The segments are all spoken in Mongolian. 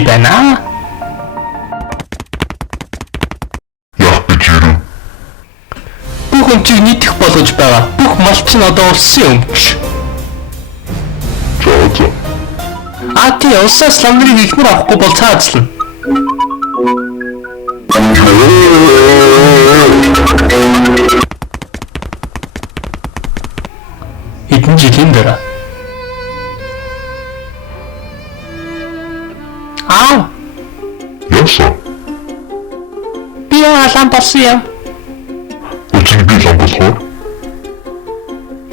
Би байна. Яах гэж ирв? Бүх өмчийг нийтэх болгож байгаа. Бүх малч нь одоо улсын өмч. За. Тий, улсаас ламдрыг ихнэр авахгүй бол цаазлана. Хэдэн жилийн дараа. Яасан? Би лам болсон юм. Өчиг би лам болохоор?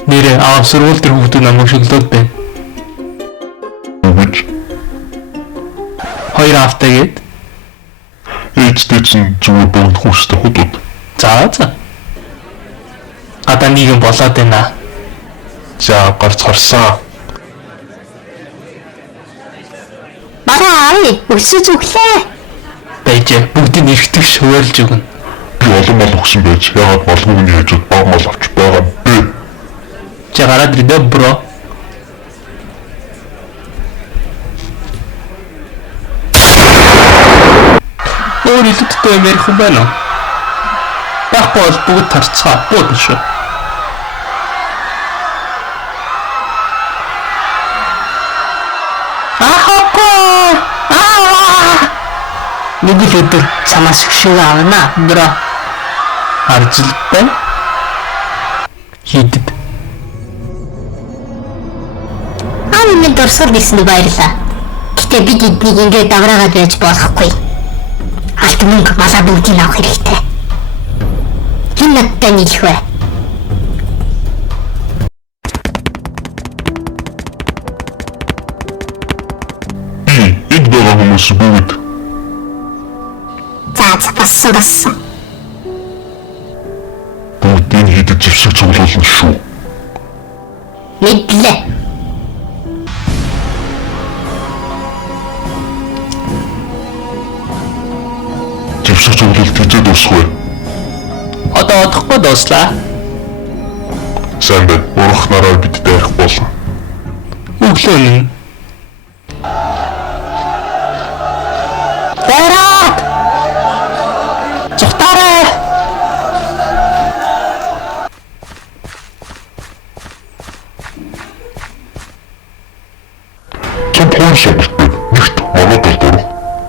Нэрээ сургууль дээр хүүхдүүд намайг шөглөөд байна. Үгүй. 2 автагээд. Ээжтэй чинь зүгээр бүгд хүүстэй худууд. За. Одоо нийгэм болоод байна. За гарц харсан. Бараа өсөж өглөө. Байж бүгдийг эргэтгэж хуваарлж өгнө. Би олон мал өгсөн байж яагаад малгүйний хажууд баг мал авч байгаа юм бэ? Чи гараад ирдэ бро. Илүүдтэй юм ярих юм байна уу? Байхгүй бол бүгд тарцгаа буудна шүү. Нэг л өдөр чамаас хөшөө авна бро. Харж л байна. Хийдэд. Минь дурсгал гэсэн баярлаа. Гэтэ бид эднийг ингээд давраагаад байж болохгүй. Алт мөнгө малаа бүгдийг авах хэрэгтэй. Хэн надтай нийлэх вэ? Энд байгаа хүмүүс бүгд. За бассан. Бүгдийг хийдэг зэвсэг цуглуулна шүү. Мэдлээ. Зэвсэг цуглуулт хэзээ дуусах вэ? Одоо одохгүй дууслаа. Сайн байна. Урах нараар бид дайрах болно. Өглөө нь. Дайраад! Цухтаарай! Цог хоолсоо бэлтээ. Нэгт манад дурах.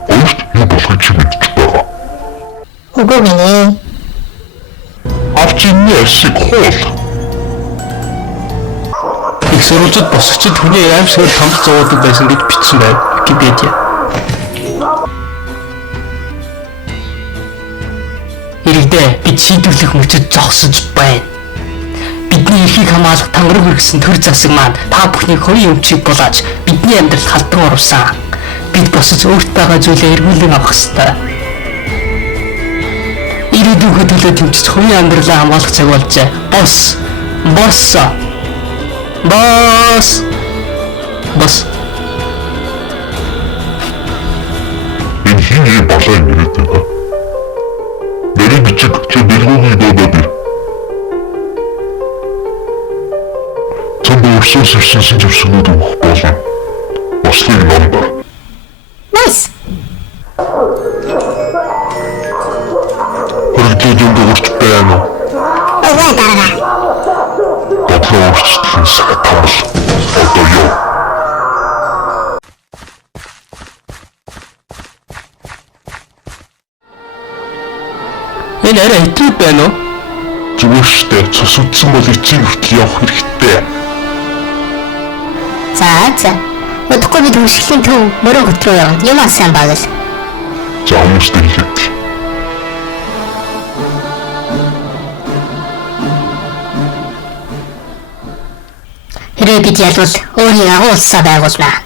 Өөрт юу болохыг чи мэдчих байгаа. Үгүй минь. Авчи нэсиг хоол. Их сурвалжид босгочид хүний аимшигт томд зовоодог байсан гэж бичсэн байв. Википедиа. Иргэдээ бид шийдвэрлэх мөчөд зогсож байна. Бидний эрхийг хамгаалах тангараг хүргэсэн төр засаг маань та бүхний хоёрын өмчийг булааж бидний амьдрал халдан оруулсан. Бид босож өөрт байгаа зүйлээ эргүүлэн авах ёстой. Ирээдүйн төлөө тэмцэж хоёрын амьдралаа хамгаалах цаг болжээ. Босс. Энэ хин болоо юм гэдэг. Нэрийг бичиг чи дэлгүүрийн доод ир. Цомб өрсөс ирсэн зэвсгүүд өгөх болно. Бослыг номдор. Nice. Хөргөдөд өгч байна уу? Дараа. Бодлоо өөрчлөлтөн сатамл. Одоо юу? Энэ арай хэтрүү байна уу? Зүгээр штэ цус үтсэн бол эцэг хүртэл явах хэрэгтэй. За. Өдөргүй бид хөршлийн төв мөрөн хөт рүү явна. Юм сайн багал. За хүмүүстэй хэлээд. Хэрэг бид ялвал өөрийн агуулсаа байгуулнаа.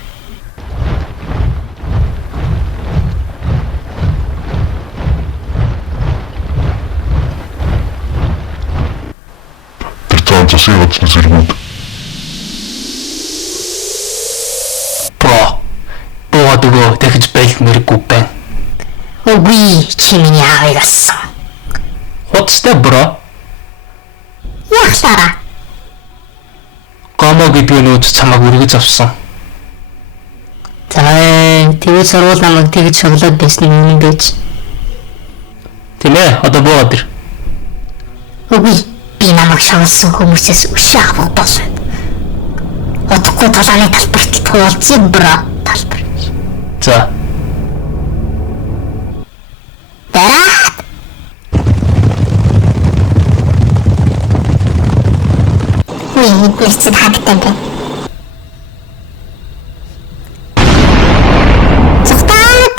Тэр цаан засгийн газрын зэргүүд Буугаад дахиж байлт мэрэггүй байна. Үгүй чи миний аавыг ассан. Хуцтай бро. Яхлаараа. Гомо гэдэг нь үз чамайг үргэж авсан. За байна. Тэгээд сургууль намайг тэгж шоглоод байсан юм байж. Тийм ээ, одоо буугаад ир. Үгүй би намайг шоглосон хүмүүсээс өшөө авах болно. Удахгүй талааны талбарт туулсан бра талбар. За. Бараад. Эцэд хагтан бэ. Цогтаад.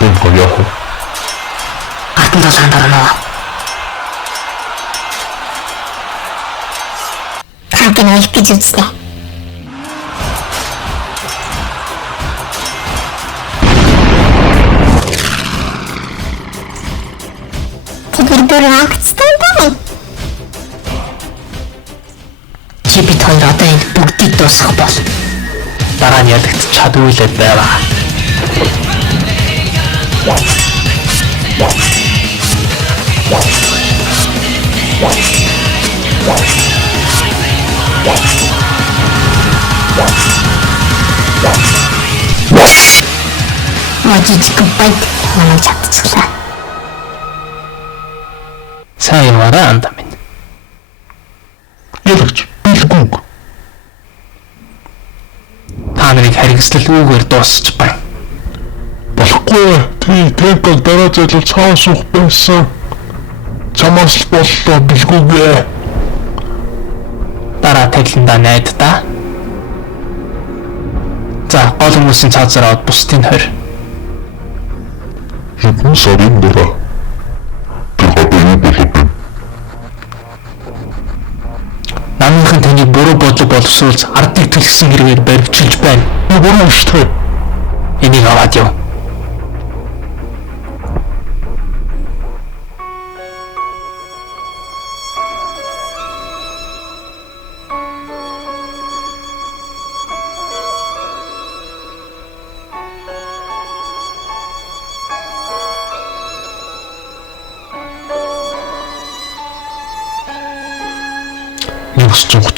Бэнко яах вэ? Хатан талаанд орно. Хагтан их гэж үзтээ. Тэр дөрвөгцтэй байна. Чи бид хоёр одоо энэ бүгдийг дуусгах бол Дараа нь ядагт чадварлаад байгаа. Мажич компайд намайг чадчихлаа. Сайн яваарай андаа минь. Ялагч билгүүг. Та нарыг харгислал үүгээр дуусч байна. Болохгүй. Тэнког дараа зайлуул цааш суух байсан. Чамаас л боллоо билгүүгээ. Дараа тагландаа найдаа. За, гол хүмүүсийн цаазаар аваад бусдын хорь. Хэдэн сарын дараа. Тэр одоо юу болоод байна? Намынхан таны буруу бодлого боловсруулж ардыг төлсөн хэрэгээр баривчилж байна. Би буруу штэ. Энийг аваад яв.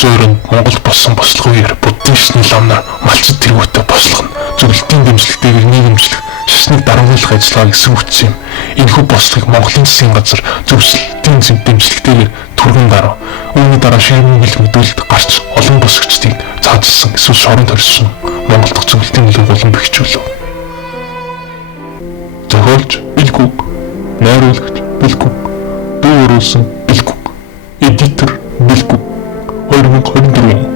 Зөвхөн Монгол болсон бослогоор буддын шний ламнаар малчид тэргүүтээ бослогно. Зөвлөлтийн дэмжлэгтэйгээр нийгэмжлэх, шашныг дарамжуулах ажиллагааг эсэргүүцсэн юм. Энэхүү бослогыг Монголын засгийн газар зөвлөлтийн дэмжлэгтэйгээр түргэн дарав. Үүний дараа ширмэн бэлгэмдүүлэлт гарч олон босгочдыг цаадсан эсвэл шоронд хорьсон Монгол дахь зөвлөлтийн нөлөөг улам бэхжүүлв. Зохиолч Билгүг, найруулагч Билгүг, дуу оруулсан Билгүг, эдитор Билгүг 2024